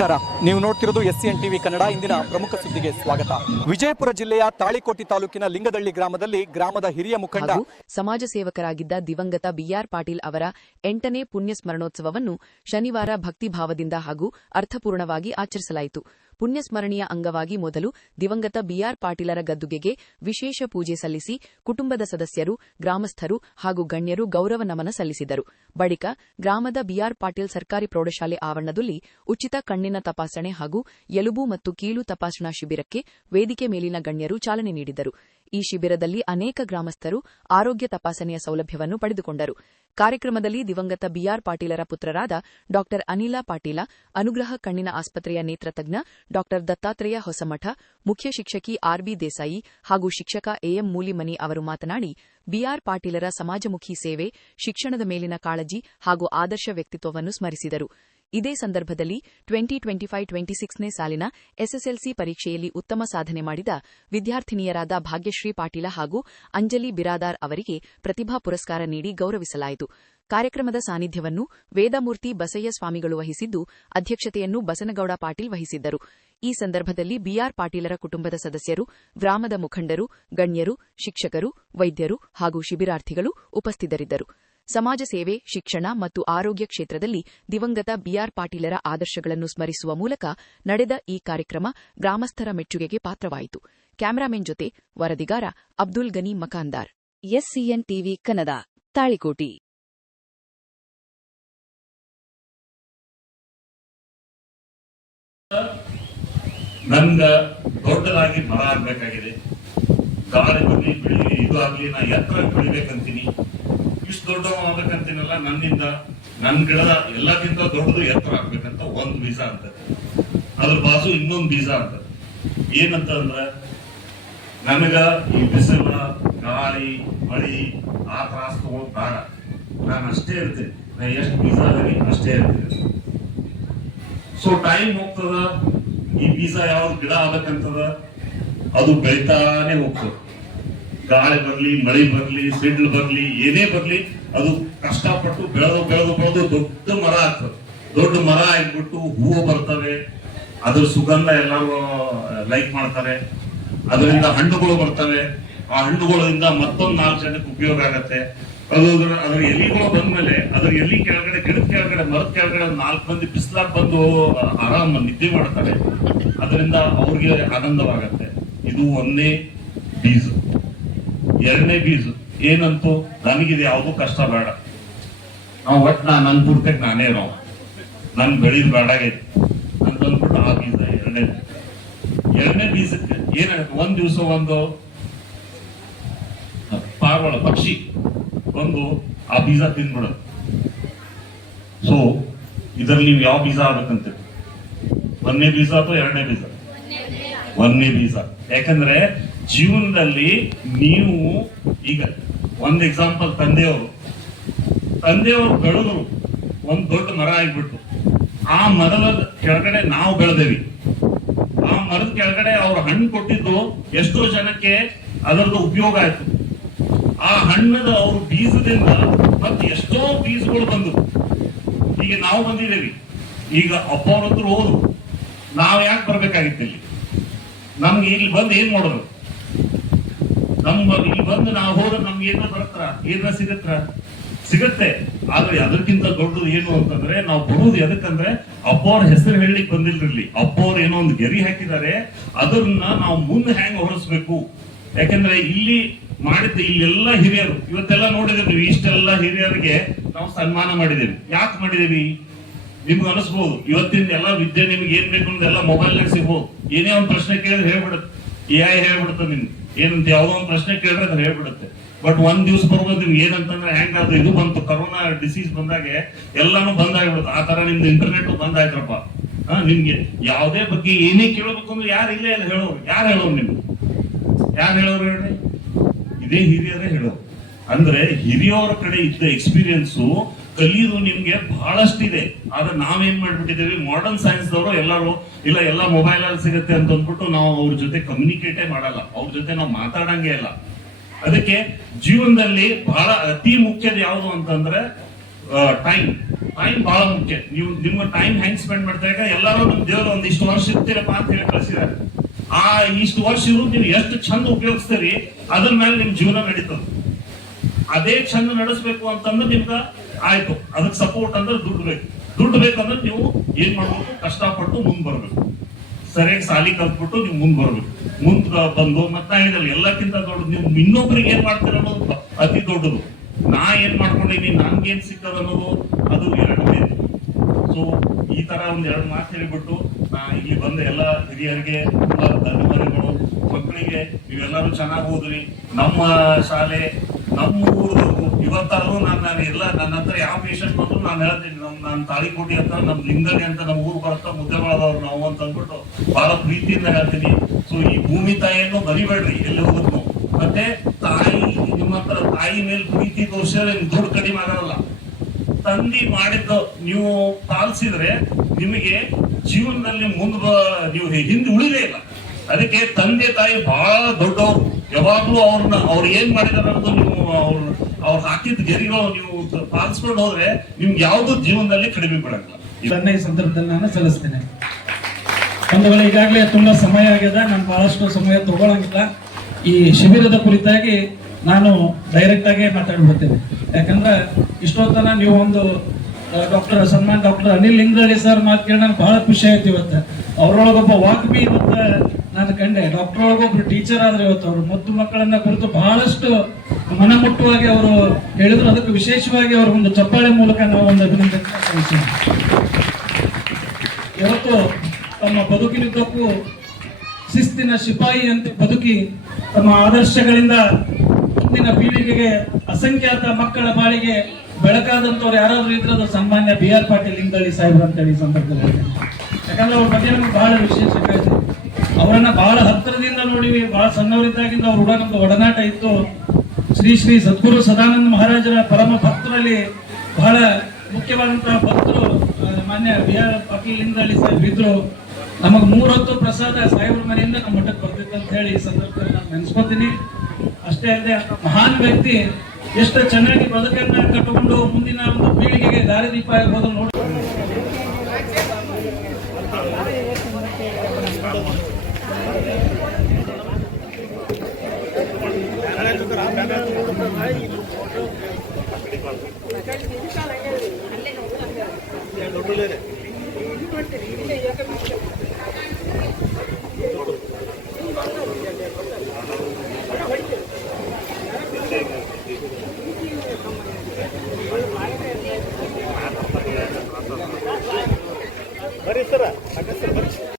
ನಮಸ್ಕಾರ, ನೀವು ನೋಡ್ತಿರೋದು SCN TV Kannada. ಇಂದಿನ ಪ್ರಮುಖ ಸುದ್ದಿಗೆ ಸ್ವಾಗತ. ವಿಜಯಪುರ ಜಿಲ್ಲೆಯ ತಾಳಿಕೋಟಿ ತಾಲೂಕಿನ ಲಿಂಗದಳ್ಳಿ ಗ್ರಾಮದಲ್ಲಿ ಗ್ರಾಮದ ಹಿರಿಯ ಮುಖಂಡ ಸಮಾಜ ಸೇವಕರಾಗಿದ್ದ ದಿವಂಗತ BR ಪಾಟೀಲ್ ಅವರ 8ನೇ ಪುಣ್ಯ ಸ್ಮರಣೋತ್ಸವವನ್ನು ಶನಿವಾರ ಭಕ್ತಿಭಾವದಿಂದ ಹಾಗೂ ಅರ್ಥಪೂರ್ಣವಾಗಿ ಆಚರಿಸಲಾಯಿತು. ಪುಣ್ಯಸ್ಮರಣೆಯ ಅಂಗವಾಗಿ ಮೊದಲು ದಿವಂಗತ BR ಪಾಟೀಲರ ಗದ್ದುಗೆಗೆ ವಿಶೇಷ ಪೂಜೆ ಸಲ್ಲಿಸಿ ಕುಟುಂಬದ ಸದಸ್ಯರು, ಗ್ರಾಮಸ್ಥರು ಹಾಗೂ ಗಣ್ಯರು ಗೌರವ ನಮನ ಸಲ್ಲಿಸಿದರು. ಬಳಿಕ ಗ್ರಾಮದ BR ಪಾಟೀಲ್ ಸರ್ಕಾರಿ ಪ್ರೌಢಶಾಲೆ ಆವರಣದಲ್ಲಿ ಉಚಿತ ಕಣ್ಣಿನ ತಪಾಸಣೆ ಹಾಗೂ ಎಲುಬು ಮತ್ತು ಕೀಲು ತಪಾಸಣಾ ಶಿಬಿರಕ್ಕೆ ವೇದಿಕೆ ಮೇಲಿನ ಗಣ್ಯರು ಚಾಲನೆ ನೀಡಿದರು. ಈ ಶಿಬಿರದಲ್ಲಿ ಅನೇಕ ಗ್ರಾಮಸ್ಥರು ಆರೋಗ್ಯ ತಪಾಸಣೆಯ ಸೌಲಭ್ಯವನ್ನು ಪಡೆದುಕೊಂಡರು. ಕಾರ್ಯಕ್ರಮದಲ್ಲಿ ದಿವಂಗತ BR ಪಾಟೀಲರ ಪುತ್ರರಾದ ಡಾ ಅನಿಲ ಪಾಟೀಲ, ಅನುಗ್ರಹ ಕಣ್ಣಿನ ಆಸ್ಪತ್ರೆಯ ನೇತ್ರತಜ್ಞ ಡಾ ದತ್ತಾತ್ರೇಯ ಹೊಸಮಠ, ಮುಖ್ಯ ಶಿಕ್ಷಕಿ RB ದೇಸಾಯಿ ಹಾಗೂ ಶಿಕ್ಷಕ AM ಮೂಲಿಮನಿ ಅವರು ಮಾತನಾಡಿ, BR ಪಾಟೀಲರ ಸಮಾಜಮುಖಿ ಸೇವೆ, ಶಿಕ್ಷಣದ ಮೇಲಿನ ಕಾಳಜಿ ಹಾಗೂ ಆದರ್ಶ ವ್ಯಕ್ತಿತ್ವವನ್ನು ಸ್ಮರಿಸಿದರು. ಇದೇ ಸಂದರ್ಭದಲ್ಲಿ 2025-26ನೇ ಸಾಲಿನ SSLC ಪರೀಕ್ಷೆಯಲ್ಲಿ ಉತ್ತಮ ಸಾಧನೆ ಮಾಡಿದ ವಿದ್ಯಾರ್ಥಿನಿಯರಾದ ಭಾಗ್ಯಶ್ರೀ ಪಾಟೀಲ ಹಾಗೂ ಅಂಜಲಿ ಬಿರಾದಾರ್ ಅವರಿಗೆ ಪ್ರತಿಭಾ ಪುರಸ್ಕಾರ ನೀಡಿ ಗೌರವಿಸಲಾಯಿತು. ಕಾರ್ಯಕ್ರಮದ ಸಾನ್ನಿಧ್ಯವನ್ನು ವೇದಮೂರ್ತಿ ಬಸಯ್ಯ ಸ್ವಾಮಿಗಳು ವಹಿಸಿದ್ದು, ಅಧ್ಯಕ್ಷತೆಯನ್ನು ಬಸನಗೌಡ ಪಾಟೀಲ್ ವಹಿಸಿದ್ದರು. ಈ ಸಂದರ್ಭದಲ್ಲಿ BR ಪಾಟೀಲರ ಕುಟುಂಬದ ಸದಸ್ಯರು, ಗ್ರಾಮದ ಮುಖಂಡರು, ಗಣ್ಯರು, ಶಿಕ್ಷಕರು, ವೈದ್ಯರು ಹಾಗೂ ಶಿಬಿರಾರ್ಥಿಗಳು ಉಪಸ್ಥಿತರಿದ್ದರು. ಸಮಾಜ ಸೇವೆ, ಶಿಕ್ಷಣ ಮತ್ತು ಆರೋಗ್ಯ ಕ್ಷೇತ್ರದಲ್ಲಿ ದಿವಂಗತ BR ಪಾಟೀಲರ ಆದರ್ಶಗಳನ್ನು ಸ್ಮರಿಸುವ ಮೂಲಕ ನಡೆದ ಈ ಕಾರ್ಯಕ್ರಮ ಗ್ರಾಮಸ್ಥರ ಮೆಚ್ಚುಗೆಗೆ ಪಾತ್ರವಾಯಿತು. ಕ್ಯಾಮರಾಮನ್ ಜೊತೆ ವರದಿಗಾರ ಅಬ್ದುಲ್ ಗನಿ ಮಕಾಂದಾರ್, SCN TV ಕನ್ನಡ, ತಾಳಿಕೋಟಿ. ನಂಗ ದೊಡ್ಡದಾಗಿ ಮರ ಆಗ್ಬೇಕಾಗಿದೆ, ಗಾಳಿ ಬರಲಿ ಬೆಳಿ ಇದು ಆಗ್ಲಿ, ನಾ ಎತ್ತರ ಬೆಳಿಬೇಕಂತೀನಿ, ಇಷ್ಟು ದೊಡ್ಡವ ಆಗ್ಬೇಕಂತೀನಲ್ಲ, ನನ್ನ ಗಿಡದ ಎಲ್ಲಕ್ಕಿಂತ ದೊಡ್ಡದು ಎತ್ತರ ಆಗ್ಬೇಕಂತ ಒಂದು ಬೀಜ ಅಂತ, ಅದ್ರ ಬಾಜು ಇನ್ನೊಂದು ಬೀಜ ಅಂತ. ಏನಂತಂದ್ರ ನನಗ ಈ ಬಿಸಿಲ, ಗಾಳಿ, ಮಳಿ ಆ ತ್ರಾಸ ತಗೊಂಡ್ ಬೇಡ, ನಾನು ಅಷ್ಟೇ ಇರ್ತೀನಿ, ನಾ ಎಷ್ಟು ಬೀಜ ಅದೀನಿ ಅಷ್ಟೇ ಇರ್ತೀನಿ. ಸೊ ಟೈಮ್ ಹೋಗ್ತದ, ಈ ಬೀಜ ಯಾವ್ದು ಗಿಡ ಆಗ್ಬೇಕಂತದ ಅದು ಬೆಳಿತಾನೆ ಹೋಗ್ತದೆ. ಗಾಳಿ ಬರ್ಲಿ, ಮಳಿ ಬರ್ಲಿ, ಸಿಡ್ಲು ಬರ್ಲಿ, ಏನೇ ಬರ್ಲಿ, ಅದು ಕಷ್ಟಪಟ್ಟು ಬೆಳೆದು ದೊಡ್ಡ ಮರ ಆಗ್ತದೆ. ದೊಡ್ಡ ಮರ ಆಗ್ಬಿಟ್ಟು ಹೂವು ಬರ್ತವೆ, ಅದ್ರ ಸುಗಂಧ ಎಲ್ಲರೂ ಲೈಕ್ ಮಾಡ್ತಾರೆ, ಅದರಿಂದ ಹಣ್ಣುಗಳು ಬರ್ತವೆ, ಆ ಹಣ್ಣುಗಳಿಂದ ಮತ್ತೊಂದು 4 ಜನಕ್ಕೆ ಉಪಯೋಗ ಆಗತ್ತೆ. ಅದ್ರ ಎಲಿಗಳು ಬಂದ್ಮೇಲೆ ಅದ್ರ ಎಲಿ ಕೆಳಗಡೆ, ಗಿಡದ ಕೆಳಗಡೆ, ಮರದ ಕೆಳಗಡೆ 4 ಮಂದಿ ಬಿಸಿಲಾಗ ಬಂದು ಆರಾಮ ನಿದ್ದೆ ಮಾಡ್ತಾರೆ, ಅದರಿಂದ ಅವ್ರಿಗೆ ಆನಂದವಾಗತ್ತೆ. ಇದು ಒಂದೇ ಬೀಜ. ಎರಡನೇ ಬೀಜ ಏನಂತೂ, ನನಗಿದೆ ಯಾವ್ದು ಕಷ್ಟ ಬೇಡ, ನಾವು ಒಟ್ಟು ನನ್ನ ಪೂರ್ತಿಗೆ ನಾನೇ ನಾವು ನನ್ ಬೆಳಿದ್ ಬೇಡಾಗೈತಿ ಅಂತಂದ್ಬಿಟ್ಟು ಆ ಬೀಜ ಎರಡನೇ ಬೀಜಕ್ಕೆ ಏನಾಗತ್ತೆ, ಒಂದ್ ದಿವಸ ಒಂದು ಪಾರಿವಾಳ ಪಕ್ಷಿ ಒಂದು ಆ ಬೀಜ ತಿನ್ಬಿಡೋದು. ಸೊ ಇದ್ರಲ್ಲಿ ನೀವು ಯಾವ ಬೀಜ ಆಗ್ಬೇಕಂತ, ಒಂದನೇ ಬೀಜ ಅಥವಾ ಎರಡನೇ ಬೀಜ? ಒಂದನೇ ಬೀಜ. ಯಾಕಂದ್ರೆ ಜೀವನದಲ್ಲಿ ನೀವು ಈಗ ಒಂದ್ ಎಕ್ಸಾಂಪಲ್, ತಂದೆಯವರು ಬೆಳೆದ್ರು, ಒಂದ್ ದೊಡ್ಡ ಮರ ಆಗ್ಬಿಟ್ಟು, ಆ ಮರದ ಕೆಳಗಡೆ ನಾವು ಬೆಳೆದೇವಿ, ಆ ಮರದ ಕೆಳಗಡೆ ಅವ್ರ ಹಣ್ಣು ಕೊಟ್ಟಿದ್ದು ಎಷ್ಟೋ ಜನಕ್ಕೆ ಅದರದ್ದು ಉಪಯೋಗ ಆಯ್ತು. ಆ ಹಣ್ಣದ ಅವ್ರ ಬೀಜದಿಂದ ಮತ್ತೆ ಎಷ್ಟೋ ಬೀಜಗಳು ಬಂದು ಈಗ ನಾವು ಬಂದಿದ್ದೇವೆ. ಈಗ ಅಪ್ಪವ್ರಂತೂ ಹೋದ್ರು, ನಾವ್ ಯಾಕೆ ಬರ್ಬೇಕಾಗಿತ್ತು ಇಲ್ಲಿ? ನಮ್ಗೆ ಇಲ್ಲಿ ಬಂದು ಏನ್ ಮಾಡೋದು? ಇಲ್ಲಿ ಬಂದು ನಾವು ಹೋದ್ರೆ ನಮ್ಗೆ ಏನ ಬರ್ತಾರ, ಏನ ಸಿಗತ್ತೆ. ಆದ್ರೆ ಅದಕ್ಕಿಂತ ದೊಡ್ಡದು ಏನು ಅಂತಂದ್ರೆ, ನಾವು ಬರುವುದು ಎದಕ್ಕಂದ್ರೆ ಅಪ್ಪವ್ರ ಹೆಸರು ಹೇಳಲಿಕ್ಕೆ ಬಂದಿಲ್ರಿ. ಅಪ್ಪವ್ರು ಏನೋ ಒಂದು ಗೆರಿ ಹಾಕಿದ್ದಾರೆ, ಅದನ್ನ ನಾವು ಮುಂದೆ ಹೆಂಗ್ ಹೊರಸ್ಬೇಕು. ಯಾಕಂದ್ರೆ ಇಲ್ಲಿ ಮಾಡಿದ್ದೆ, ಇಲ್ಲೆಲ್ಲ ಹಿರಿಯರು ಇವತ್ತೆಲ್ಲ ನೋಡಿದೇವೆ, ಇಷ್ಟೆಲ್ಲ ಹಿರಿಯರಿಗೆ ನಾವು ಸನ್ಮಾನ ಮಾಡಿದ್ದೇವೆ. ಯಾಕೆ ಮಾಡಿದೇವಿ ನಿಮ್ಗೆ ಅನಿಸ್ಬೋದು, ಇವತ್ತಿನ ಎಲ್ಲ ವಿದ್ಯೆ ನಿಮ್ಗೆ ಏನ್ ಬೇಕು ಅಂದ್ರೆ ಎಲ್ಲ ಮೊಬೈಲ್ನಾಗ ಸಿಗ್ಬೋದು. ಏನೇ ಒಂದು ಪ್ರಶ್ನೆ ಕೇಳಿದ್ರೆ ಹೇಳ್ಬಿಡುತ್ತೆ, AI ಹೇಳ್ಬಿಡುತ್ತೆ ನಿಮ್ಗೆ ಏನಂತ, ಯಾವ್ದೋ ಒಂದು ಪ್ರಶ್ನೆ ಕೇಳಿದ್ರೆ ಅದು ಹೇಳ್ಬಿಡುತ್ತೆ. ಬಟ್ ಒಂದ್ ದಿವ್ಸ ಬರ್ಬೋದು ನಿಮ್ಗೆ ಏನಂತಂದ್ರೆ, ಹೆಂಗಾದ್ರು ಇದು ಬಂತು, ಕರೋನಾ ಡಿಸೀಸ್ ಬಂದಾಗೆ ಎಲ್ಲಾನು ಬಂದಾಗ್ಬಿಡುತ್ತೆ. ಆ ತರ ನಿಮ್ದು ಇಂಟರ್ನೆಟ್ ಬಂದಾಯ್ತ್ರಪ್ಪ. ನಿಮ್ಗೆ ಯಾವುದೇ ಬಗ್ಗೆ ಏನೇ ಕೇಳಬೇಕು ಅಂದ್ರೆ ಯಾರು ಇಲ್ಲೇ ಇಲ್ಲ ಹೇಳೋರು. ಯಾರು ಹೇಳೋರು ನಿಮ್ಗೆ? ಯಾರು ಹೇಳೋರು ಹೇಳ್ರಿ? ಇದೇ ಹಿರಿಯರೇ ಹೇಳೋರು. ಅಂದ್ರೆ ಹಿರಿಯವರ ಕಡೆ ಇದ್ದ ಎಕ್ಸ್ಪೀರಿಯನ್ಸು ಕಲಿಯೋದು ನಿಮ್ಗೆ ಬಹಳಷ್ಟಿದೆ. ಆದ್ರೆ ನಾವೇನ್ ಮಾಡ್ಬಿಟ್ಟಿದ್ದೇವೆ, ಮಾಡರ್ನ್ ಸೈನ್ಸ್ ದವರು ಎಲ್ಲರೂ ಇಲ್ಲ ಎಲ್ಲ ಮೊಬೈಲ್ ಅಲ್ಲಿ ಸಿಗುತ್ತೆ ಅಂತ ಅಂದ್ಬಿಟ್ಟು ನಾವು ಅವ್ರ ಜೊತೆ ಕಮ್ಯುನಿಕೇಟೇ ಮಾಡಲ್ಲ, ಅವ್ರ ಜೊತೆ ನಾವು ಮಾತಾಡಂಗೆ ಇಲ್ಲ. ಅದಕ್ಕೆ ಜೀವನದಲ್ಲಿ ಬಹಳ ಅತಿ ಮುಖ್ಯದ ಯಾವುದು ಅಂತಂದ್ರೆ ಟೈಮ್ ಬಹಳ ಮುಖ್ಯ. ನೀವು ನಿಮ್ಮ ಟೈಮ್ ಹೆಂಗ್ ಸ್ಪೆಂಡ್ ಮಾಡ್ತಾರೆ. ಎಲ್ಲರೂ ನಮ್ ದೇವರು ಒಂದಿಷ್ಟು ವರ್ಷ ಇರ್ತೀರಪ್ಪ ಅಂತ ಹೇಳಿ ಕಳಿಸಿದ್ದಾರೆ. ಆ ಇಷ್ಟು ವರ್ಷ ಇರು ನೀವು ಎಷ್ಟು ಚಂದ ಉಪಯೋಗಿಸ್ತೀರಿ ಅದ್ರ ಮೇಲೆ ನಿಮ್ ಜೀವನ ನಡೀತದೆ. ಅದೇ ಚಂದ ನಡೆಸ್ಬೇಕು ಅಂತಂದ್ರೆ ನಿಮ್ಗ ಆಯ್ತು. ಅದಕ್ಕೆ ಸಪೋರ್ಟ್ ಅಂದ್ರೆ ದುಡ್ಡು ಬೇಕಂದ್ರೆ ನೀವು ಏನ್ ಮಾಡ್ಬೇಕು, ಕಷ್ಟಪಟ್ಟು ಮುಂದ್ ಬರ್ಬೇಕು. ಸರಿಯಾಗಿ ಸಾಲಿ ಕಲ್ತ್ಬಿಟ್ಟು ನೀವು ಮುಂದ್ ಬರ್ಬೇಕು. ಮುಂದ್ ಬಂದು ಮತ್ತೆ ಎಲ್ಲಕ್ಕಿಂತ ದೊಡ್ಡದು ನೀವು ಇನ್ನೊಬ್ರಿಗೆ ಏನ್ ಮಾಡ್ತೀರ ಅನ್ನೋದು ಅತಿ ದೊಡ್ಡದು. ನಾ ಏನ್ ಮಾಡ್ಕೊಂಡಿನಿ, ನನ್ಗೇನ್ ಸಿಕ್ಕದ ಅನ್ನೋದು ಅದು ಎರಡನೇ. ಸೊ ಈ ತರ ಒಂದ್ ಎರಡು ಮಾತು ಹೇಳಿಬಿಟ್ಟು ನಾ ಇಲ್ಲಿ ಬಂದ ಎಲ್ಲ ಹಿರಿಯರಿಗೆ ತುಂಬಾ ಧನ್ಯವಾದಗಳು. ಮಕ್ಕಳಿಗೆ ನೀವೆಲ್ಲರೂ ಚೆನ್ನಾಗಿ ಓದ್ರಿ. ನಮ್ಮ ಶಾಲೆ ನಮ್ಮ ಊರದವರು ಇವತ್ತಾದ್ರೂ ನಾನು ಎಲ್ಲ ನನ್ನ ಹತ್ರ ಯಾವ ಪೇಷಂಟ್ ಬಂದ್ರು ನಾನು ಹೇಳ್ತೀನಿ, ನಾನು ತಾಳಿಕೋಟಿ ಅಂತ ನಮ್ ಲಿಂಗಡಿ ಅಂತ ನಮ್ಮ ಊರು ಬರ್ತಾ ಮುದ್ದೆಗಳದವ್ರು ನಾವು ಅಂತ ಅಂದ್ಬಿಟ್ಟು ಬಹಳ ಪ್ರೀತಿಯಿಂದ ಹೇಳ್ತೀನಿ. ಸೊ ಈ ಭೂಮಿ ತಾಯಿಯನ್ನು ಬರಿಬೇಡ್ರಿ ಎಲ್ಲಿ ಹೋಗುತ್ತೋ. ಮತ್ತೆ ನಿಮ್ಮ ಹತ್ರ ತಾಯಿ ಮೇಲೆ ಪ್ರೀತಿ ತೋರಿಸಿದ್ರೆ ದುಡ್ಡು ಕಡಿಮೆ ಆಗಲ್ಲ. ತಂದಿ ಮಾಡಿದ್ದು ನೀವು ಪಾಲಿಸಿದ್ರೆ ನಿಮಗೆ ಜೀವನದಲ್ಲಿ ನೀವು ಹಿಂದೆ ಉಳಿಲೇ ಇಲ್ಲ. ಅದಕ್ಕೆ ತಂದೆ ತಾಯಿ ಬಹಳ ದೊಡ್ಡವರು. ಯಾವಾಗ್ಲೂ ಅವ್ರು ಏನ್ ಮಾಡಿದಾರ ಅನ್ನೋದು ನೀವು ಅವ್ರು ಹಾಕಿದ ಗೆರಿಗಳು ನೀವು ಪಾಲಿಸ್ಕೊಂಡು ಹೋದ್ರೆ ನಿಮ್ಗೆ ಯಾವ್ದು ಜೀವನದಲ್ಲಿ ಕಡಿಮೆ ಬಿಡಲ್ಲ. ಈ ಸಂದರ್ಭದಲ್ಲಿ ನಾನು ಸಲ್ಲಿಸ್ತೇನೆ. ಒಂದು ವೇಳೆ ಈಗಾಗಲೇ ತುಂಬಾ ಸಮಯ ಆಗಿದೆ, ನಾನು ಬಹಳಷ್ಟು ಸಮಯ ತಗೊಳಂಗಿಲ್ಲ. ಈ ಶಿಬಿರದ ಕುರಿತಾಗಿ ನಾನು ಡೈರೆಕ್ಟ್ ಆಗಿ ಮಾತಾಡ್ಬಿಡ್ತೇನೆ. ಯಾಕಂದ್ರೆ ಇಷ್ಟೊತ್ತನ ನೀವು ಒಂದು ಸನ್ಮಾನ್ ಡಾಕ್ಟರ್ ಅನಿಲ್ ಲಿಂಗದಳ್ಳಿ ಸರ್ ಮಾತು ಕೇಳಿ ನನಗೆ ಬಹಳ ಖುಷಿ ಆಯ್ತು. ಇವತ್ತು ಅವರೊಳಗೊಬ್ಬ ವಾಗ್ಮಿ ಇವತ್ತ ನಾನು ಕಂಡೆ. ಡಾಕ್ಟರ್ ಒಳಗೊಬ್ರು ಟೀಚರ್ ಆದ್ರೆ ಇವತ್ತು ಅವರು ಮುದ್ದು ಮಕ್ಕಳನ್ನ ಕುರಿತು ಬಹಳಷ್ಟು ಮನಮುಟ್ಟುವಾಗಿ ಅವರು ಹೇಳಿದ್ರು. ಅದಕ್ಕೆ ವಿಶೇಷವಾಗಿ ಅವರು ಒಂದು ಚಪ್ಪಾಳೆ ಮೂಲಕ ನಾವು ಒಂದು ಅಭಿನಂದನೆ ಸಲ್ಲಿಸೋಣ. ಇವತ್ತು ತಮ್ಮ ಬದುಕಿನುದ್ದಕ್ಕೂ ಶಿಸ್ತಿನ ಸಿಪಾಯಿ ಅಂತ ಬದುಕಿ ತಮ್ಮ ಆದರ್ಶಗಳಿಂದ ಮುಂದಿನ ಪೀಳಿಗೆಗೆ ಅಸಂಖ್ಯಾತ ಮಕ್ಕಳ ಬಾಳಿಗೆ ಬೆಳಕಾದಂತವ್ರು ಯಾರಾದ್ರೂ ಇದ್ರೆ ಅದು ಸನ್ಮಾನ್ಯ BR ಪಾಟೀಲ್ ಲಿಂಗದಳ್ಳಿ ಸಾಹೇಬ್ರು ಅಂತೇಳಿ ಈ ಸಂದರ್ಭದಲ್ಲಿ. ಯಾಕಂದ್ರೆ ಅವ್ರ ಬಗ್ಗೆ ನಮ್ಗೆ ಬಹಳ ವಿಶೇಷ ಕಾಯ್ದೆ. ಅವರನ್ನ ಬಹಳ ಹತ್ತಿರದಿಂದ ನೋಡಿವಿ. ಬಹಳ ಸಣ್ಣವರಿದ್ದಾಗಿಂದ ಅವ್ರ ನಮ್ದು ಒಡನಾಟ ಇತ್ತು. ಶ್ರೀ ಶ್ರೀ ಸದ್ಗುರು ಸದಾನಂದ ಮಹಾರಾಜರ ಪರಮ ಭಕ್ತರಲ್ಲಿ ಬಹಳ ಮುಖ್ಯವಾದಂತಹ ಭಕ್ತರು ಮಾನ್ಯ BR ಪಾಟೀಲ್ ಲಿಂಗದಳ್ಳಿ ಸಾಹೇಬ್ರು ಇದ್ರು. ನಮಗ್ 3 ಹೊತ್ತು ಪ್ರಸಾದ ಸಾಹೇಬ್ರ ಮನೆಯಿಂದ ನಮ್ಮ ಮಠಕ್ಕೆ ಬರ್ತಿತ್ತು ಅಂತ ಹೇಳಿ ಈ ಸಂದರ್ಭದಲ್ಲಿ ನಾನು ನೆನೆಸ್ಕೊತೀನಿ. ಅಷ್ಟೇ ಅಲ್ಲದೆ ಮಹಾನ್ ವ್ಯಕ್ತಿ ಎಷ್ಟು ಚೆನ್ನಾಗಿ ಬದುಕನ್ನ ಕಟ್ಟಿಕೊಂಡು ಮುಂದಿನ ಒಂದು ಪೀಳಿಗೆಗೆ ದಾರಿದೀಪ ಆಗ್ಬೋದು ನೋಡಿ. ಬರ್ರಿ ಸರ್.